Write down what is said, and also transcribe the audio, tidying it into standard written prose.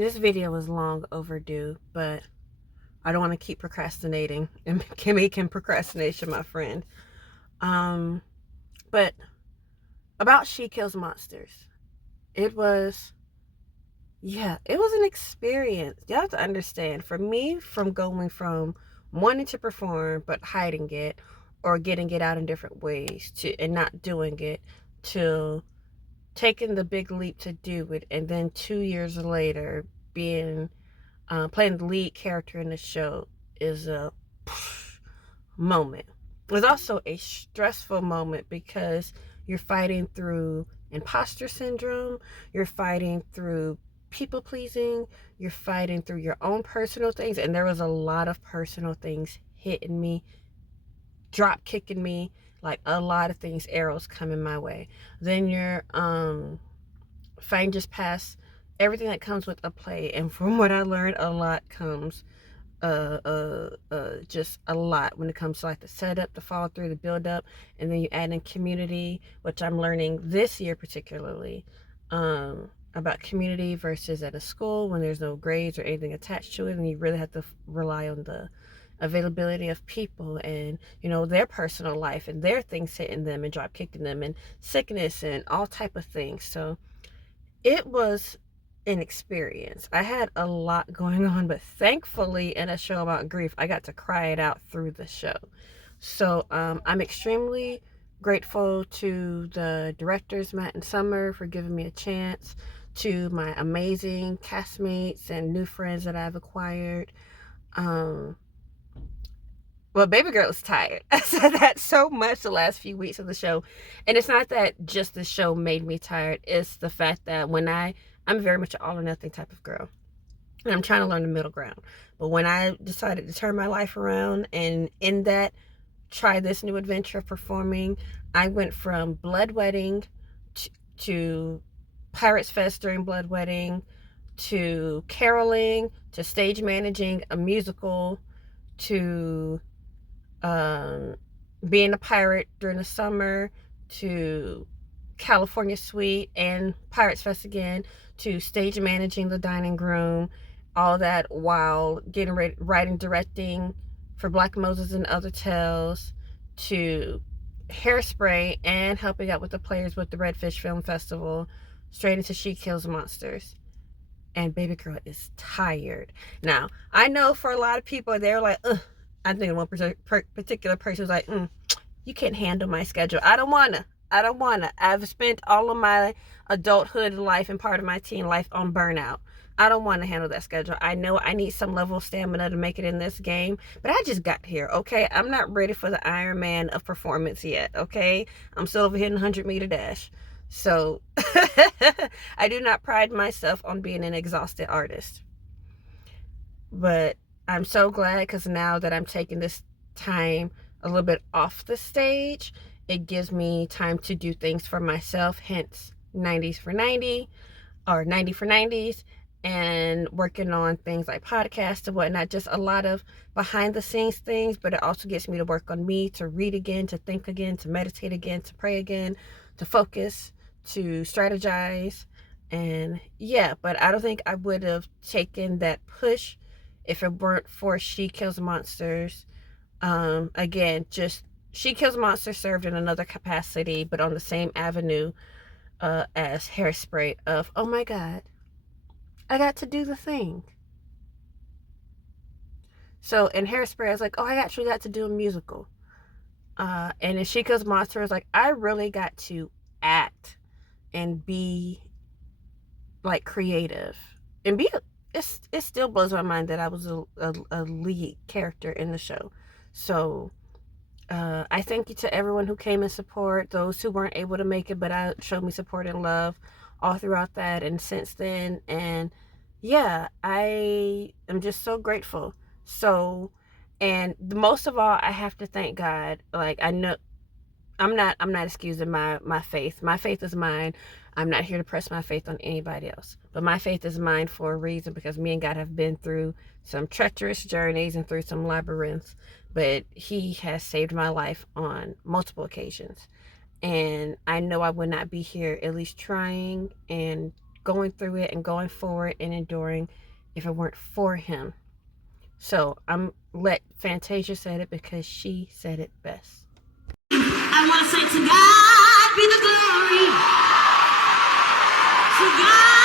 This video is long overdue, but I don't want to keep procrastinating and making procrastination my friend. Um, but about She Kills Monsters. It was, it was an experience. You have to understand, for me, from going from wanting to perform but hiding it or getting it out in different ways to and not doing it to taking the big leap to do it, and then 2 years later being playing the lead character in the show is a moment. It was also a stressful moment because you're fighting through imposter syndrome, you're fighting through people pleasing, you're fighting through your own personal things, and there was a lot of personal things hitting me, drop kicking me, like a lot of things, arrows coming my way. Then you're fighting just past everything that comes with a play, and from what I learned, a lot comes just a lot when it comes to like the setup, the follow through, the build up, and then you add in community, which I'm learning this year particularly, about community versus at a school when there's no grades or anything attached to it, and you really have to rely on the availability of people and their personal life and their things hitting them and drop kicking them and sickness and all type of things. So it was an experience. I had a lot going on, but thankfully, in a show about grief, I got to cry it out through the show. So I'm extremely grateful to the directors, Matt and Summer, for giving me a chance, to my amazing castmates and new friends that I've acquired. Well, baby girl is tired. I said that so much the last few weeks of the show. And it's not that just the show made me tired. It's the fact that I'm very much an all or nothing type of girl. And I'm trying to learn the middle ground. But when I decided to turn my life around and in that, try this new adventure of performing, I went from Blood Wedding to Pirates Fest during Blood Wedding to caroling to stage managing a musical to being a pirate during the summer to California Suite and Pirates Fest again to stage managing the dining room, all that while getting ready, writing, directing for Black Moses and Other Tales, to Hairspray and helping out with the players with the Redfish Film Festival, straight into She Kills Monsters. And baby girl is tired. Now, I know for a lot of people, they're like, ugh. I think one particular person was like, you can't handle my schedule. I don't wanna. I've spent all of my adulthood life and part of my teen life on burnout. I don't want to handle that schedule. I know I need some level of stamina to make it in this game, but I just got here, okay? I'm not ready for the Iron Man of performance yet, okay? I'm still over here in the 100-meter dash. So I do not pride myself on being an exhausted artist. But I'm so glad, because now that I'm taking this time a little bit off the stage, it gives me time to do things for myself, hence 90s for 90 or 90 for 90s, and working on things like podcasts and whatnot, just a lot of behind the scenes things. But it also gets me to work on me, to read again, to think again, to meditate again, to pray again, to focus, to strategize. And yeah, but I don't think I would have taken that push if it weren't for She Kills Monsters. Again, just She Kills Monsters served in another capacity, but on the same avenue as Hairspray of, oh my God, I got to do the thing. So in Hairspray, I was like, oh, I actually got to do a musical. And in She Kills Monsters, like, I really got to act and be like creative and be it still blows my mind that I was a lead character in the show. So I thank you to everyone who came in support, those who weren't able to make it but showed me support and love all throughout that and since then. And yeah, I am just so grateful. So, and most of all, I have to thank God. Like, I know I'm not excusing my faith. My faith is mine. I'm not here to press my faith on anybody else. But my faith is mine for a reason, because me and God have been through some treacherous journeys and through some labyrinths. But he has saved my life on multiple occasions. And I know I would not be here at least trying and going through it and going forward and enduring if it weren't for him. So I'm let Fantasia say it because she said it best. I want to say to God be the glory. To God